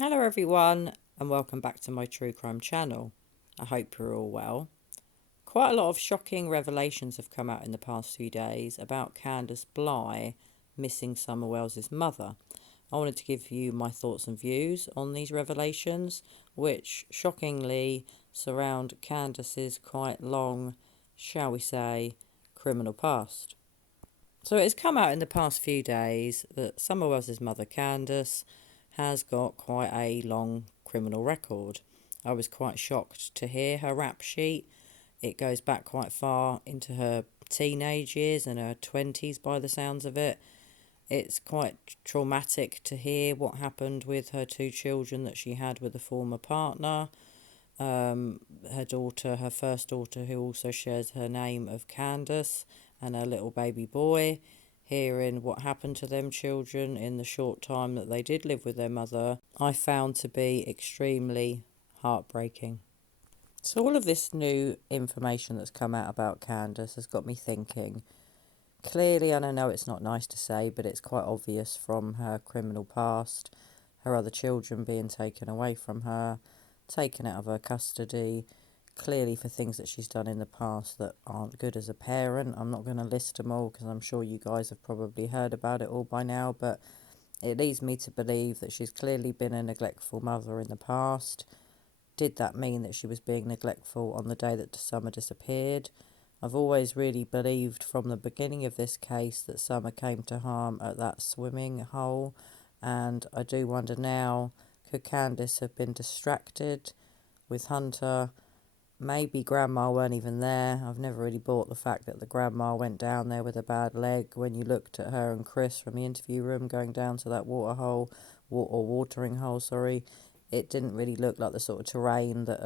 Hello everyone and welcome back to my true crime channel. I hope you're all well. Quite a lot of shocking revelations have come out in the past few days about Candus Bly missing Summer Wells's mother. I wanted to give you my thoughts and views on these revelations, which shockingly surround Candus's quite long, shall we say, criminal past. So it has come out in the past few days that Summer Wells's mother, Candus, has got quite a long criminal record. I was quite shocked to hear her rap sheet. It goes back quite far into her teenage years and her 20s by the sounds of it. It's quite traumatic to hear what happened with her two children that she had with a former partner. Her daughter, her first daughter, who also shares her name of Candus, and her little baby boy. Hearing what happened to them children in the short time that they did live with their mother, I found to be extremely heartbreaking. So all of this new information that's come out about Candus has got me thinking. Clearly, and I know it's not nice to say, but it's quite obvious from her criminal past, her other children being taken away from her, taken out of her custody, clearly for things that she's done in the past that aren't good as a parent. I'm not going to list them all because I'm sure you guys have probably heard about it all by now, but it leads me to believe that she's clearly been a neglectful mother in the past. Did that mean that she was being neglectful on the day that Summer disappeared? I've always really believed from the beginning of this case that Summer came to harm at that swimming hole, and I do wonder now, could Candus have been distracted with Hunter? Maybe Grandma weren't even there. I've never really bought the fact that the Grandma went down there with a bad leg. When you looked at her and Chris from the interview room going down to that water hole, or watering hole, sorry, it didn't really look like the sort of terrain that,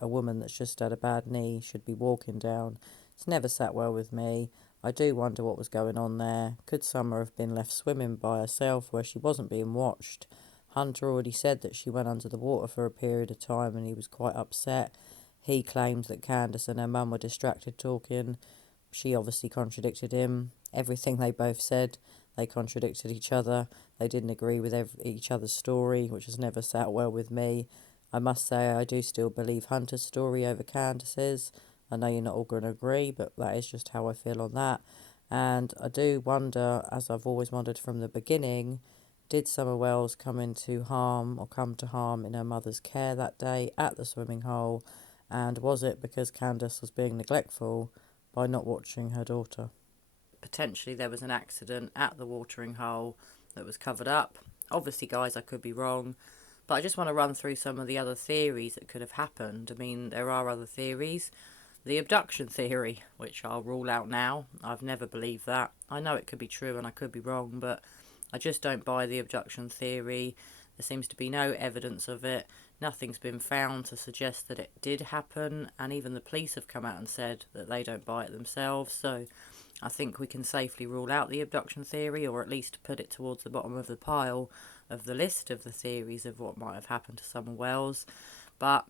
a woman that's just had a bad knee should be walking down. It's never sat well with me. I do wonder what was going on there. Could Summer have been left swimming by herself where she wasn't being watched? Hunter already said that she went under the water for a period of time and he was quite upset. He claimed that Candus and her mum were distracted talking. She obviously contradicted him. Everything they both said, they contradicted each other. They didn't agree with each other's story, which has never sat well with me. I must say, I do still believe Hunter's story over Candus's. I know you're not all going to agree, but that is just how I feel on that. And I do wonder, as I've always wondered from the beginning, did Summer Wells come into harm or come to harm in her mother's care that day at the swimming hole? And was it because Candus was being neglectful by not watching her daughter? Potentially there was an accident at the watering hole that was covered up. Obviously, guys, I could be wrong, but I just want to run through some of the other theories that could have happened. I mean, there are other theories. The abduction theory, which I'll rule out now. I've never believed that. I know it could be true and I could be wrong, but I just don't buy the abduction theory. There seems to be no evidence of it. Nothing's been found to suggest that it did happen, and even the police have come out and said that they don't buy it themselves. So I think we can safely rule out the abduction theory, or at least put it towards the bottom of the pile of the list of the theories of what might have happened to Summer Wells. But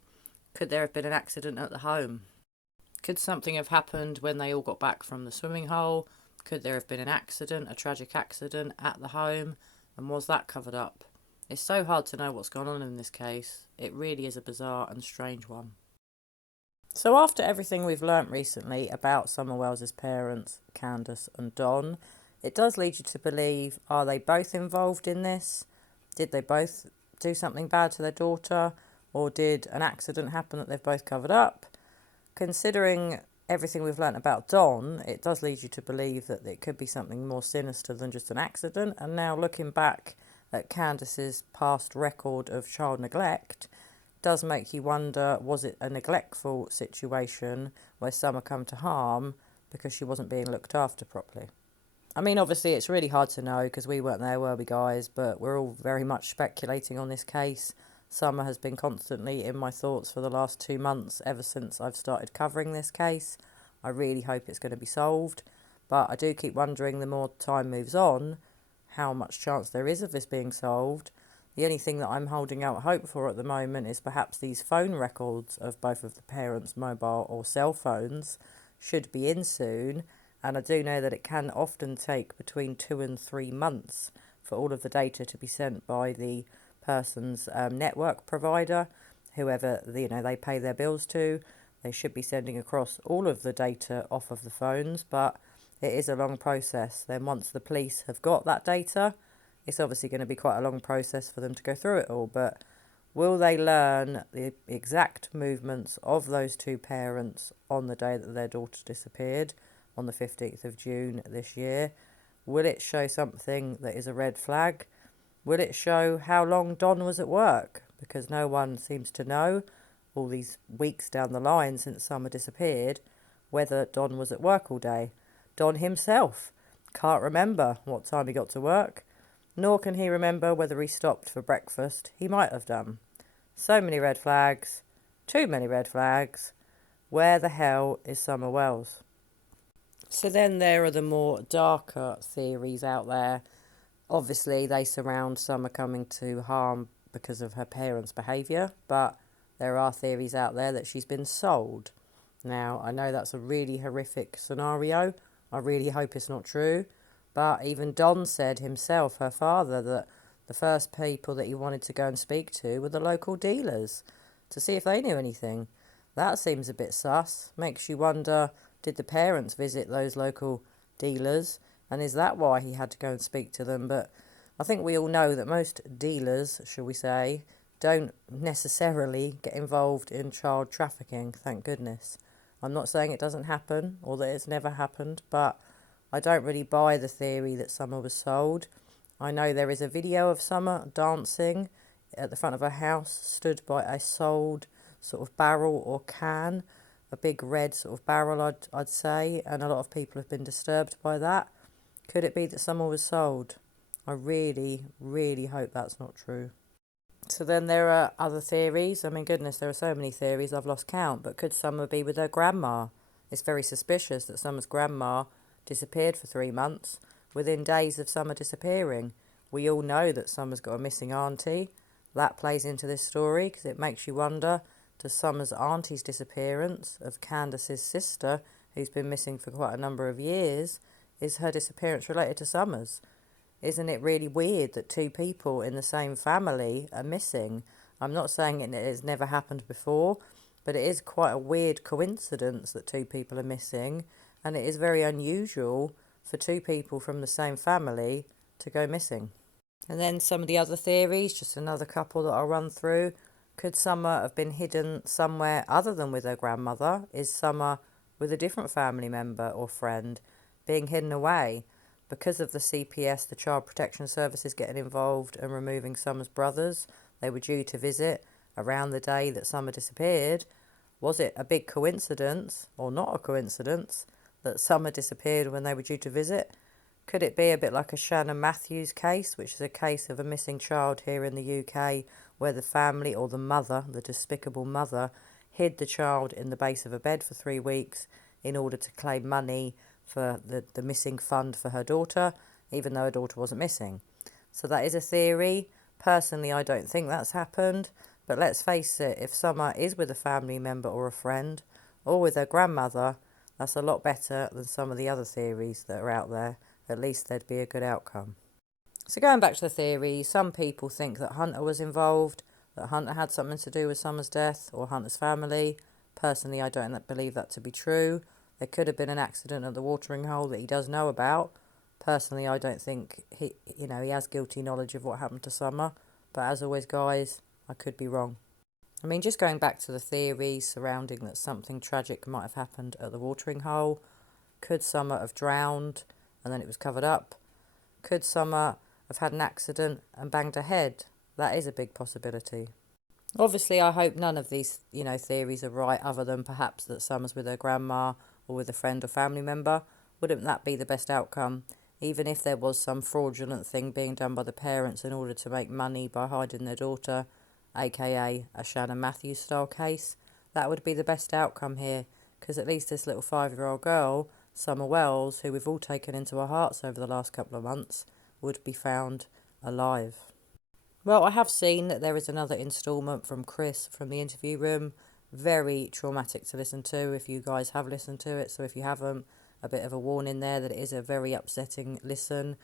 could there have been an accident at the home? Could something have happened when they all got back from the swimming hole? Could there have been an accident, a tragic accident at the home? And was that covered up? It's so hard to know what's gone on in this case. It really is a bizarre and strange one. So after everything we've learnt recently about Summer Wells's parents, Candus and Don, it does lead you to believe, are they both involved in this? Did they both do something bad to their daughter? Or did an accident happen that they've both covered up? Considering everything we've learnt about Don, it does lead you to believe that it could be something more sinister than just an accident. And now looking back at Candus's past record of child neglect, does make you wonder, was it a neglectful situation where Summer come to harm because she wasn't being looked after properly? I mean, obviously it's really hard to know because we weren't there, were we, guys? But we're all very much speculating on this case. Summer has been constantly in my thoughts for the last 2 months ever since I've started covering this case. I really hope it's going to be solved, but I do keep wondering, the more time moves on, how much chance there is of this being solved. The only thing that I'm holding out hope for at the moment is perhaps these phone records of both of the parents' mobile or cell phones should be in soon. And I do know that it can often take between 2 and 3 months for all of the data to be sent by the person's network provider, whoever they pay their bills to. They should be sending across all of the data off of the phones, but it is a long process. Then once the police have got that data, it's obviously going to be quite a long process for them to go through it all. But will they learn the exact movements of those two parents on the day that their daughter disappeared, on the 15th of June this year? Will it show something that is a red flag? Will it show how long Don was at work? Because no one seems to know, all these weeks down the line since Summer disappeared, whether Don was at work all day. Don himself can't remember what time he got to work, nor can he remember whether he stopped for breakfast. He might have done. So many red flags, too many red flags. Where the hell is Summer Wells? So then there are the more darker theories out there. Obviously, they surround Summer coming to harm because of her parents' behaviour, but there are theories out there that she's been sold. Now, I know that's a really horrific scenario. I really hope it's not true. But even Don said himself, her father, that the first people that he wanted to go and speak to were the local dealers to see if they knew anything. That seems a bit sus. Makes you wonder, did the parents visit those local dealers? And is that why he had to go and speak to them? But I think we all know that most dealers, shall we say, don't necessarily get involved in child trafficking, thank goodness. I'm not saying it doesn't happen or that it's never happened, but I don't really buy the theory that Summer was sold. I know there is a video of Summer dancing at the front of her house, stood by a sold sort of barrel or can, a big red sort of barrel, I'd say, and a lot of people have been disturbed by that. Could it be that Summer was sold? I really, really hope that's not true. So then there are other theories. I mean, goodness, there are so many theories, I've lost count. But could Summer be with her grandma? It's very suspicious that Summer's grandma disappeared for 3 months within days of Summer disappearing. We all know that Summer's got a missing auntie. That plays into this story because it makes you wonder, does Summer's auntie's disappearance of Candus's sister, who's been missing for quite a number of years, is her disappearance related to Summer's? Isn't it really weird that two people in the same family are missing? I'm not saying it has never happened before, but it is quite a weird coincidence that two people are missing, and it is very unusual for two people from the same family to go missing. And then some of the other theories, just another couple that I'll run through. Could Summer have been hidden somewhere other than with her grandmother? Is Summer with a different family member or friend being hidden away? Because of the CPS, the Child Protection Services getting involved and removing Summer's brothers, they were due to visit around the day that Summer disappeared. Was it a big coincidence, or not a coincidence, that Summer disappeared when they were due to visit? Could it be a bit like a Shannon Matthews case, which is a case of a missing child here in the UK, where the family or the mother, the despicable mother, hid the child in the base of a bed for 3 weeks in order to claim money for the missing fund for her daughter, even though her daughter wasn't missing. So that is a theory. Personally, I don't think that's happened. But let's face it, if Summer is with a family member or a friend, or with her grandmother, that's a lot better than some of the other theories that are out there. At least there'd be a good outcome. So going back to the theory, some people think that Hunter was involved, that Hunter had something to do with Summer's death, or Hunter's family. Personally, I don't believe that to be true. There could have been an accident at the watering hole that he does know about. Personally, I don't think he has guilty knowledge of what happened to Summer. But as always, guys, I could be wrong. I mean, just going back to the theories surrounding that something tragic might have happened at the watering hole. Could Summer have drowned and then it was covered up? Could Summer have had an accident and banged her head? That is a big possibility. Obviously, I hope none of these, theories are right, other than perhaps that Summer's with her grandma or with a friend or family member. Wouldn't that be the best outcome? Even if there was some fraudulent thing being done by the parents in order to make money by hiding their daughter, aka a Shannon Matthews style case, that would be the best outcome here, because at least this little 5-year-old girl, Summer Wells, who we've all taken into our hearts over the last couple of months, would be found alive. Well, I have seen that there is another instalment from Chris from the interview room. Very traumatic to listen to if you guys have listened to it. So if you haven't, a bit of a warning there that it is a very upsetting listen.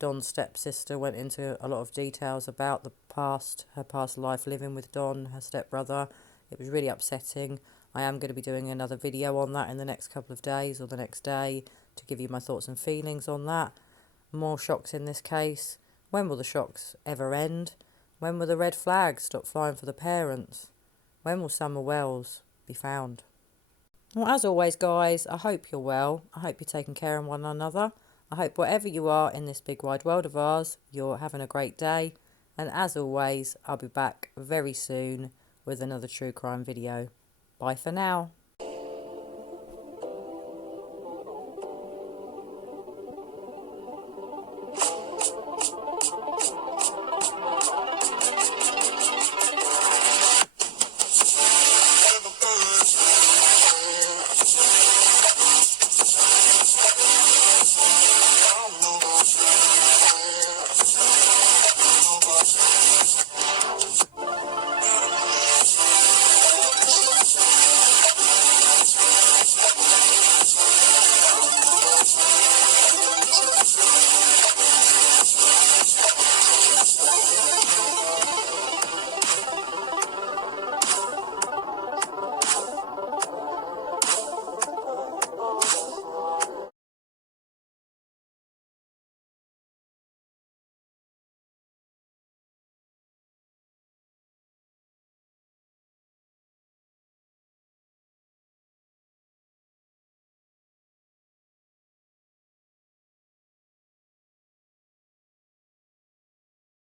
Don's stepsister went into a lot of details about her past life living with Don, her stepbrother. It was really upsetting. I am going to be doing another video on that in the next couple of days or the next day to give you my thoughts and feelings on that. More shocks in this case. When will the shocks ever end? When will the red flags stop flying for the parents? When will Summer Wells be found? Well, as always, guys, I hope you're well. I hope you're taking care of one another. I hope wherever you are in this big wide world of ours, you're having a great day. And as always, I'll be back very soon with another true crime video. Bye for now.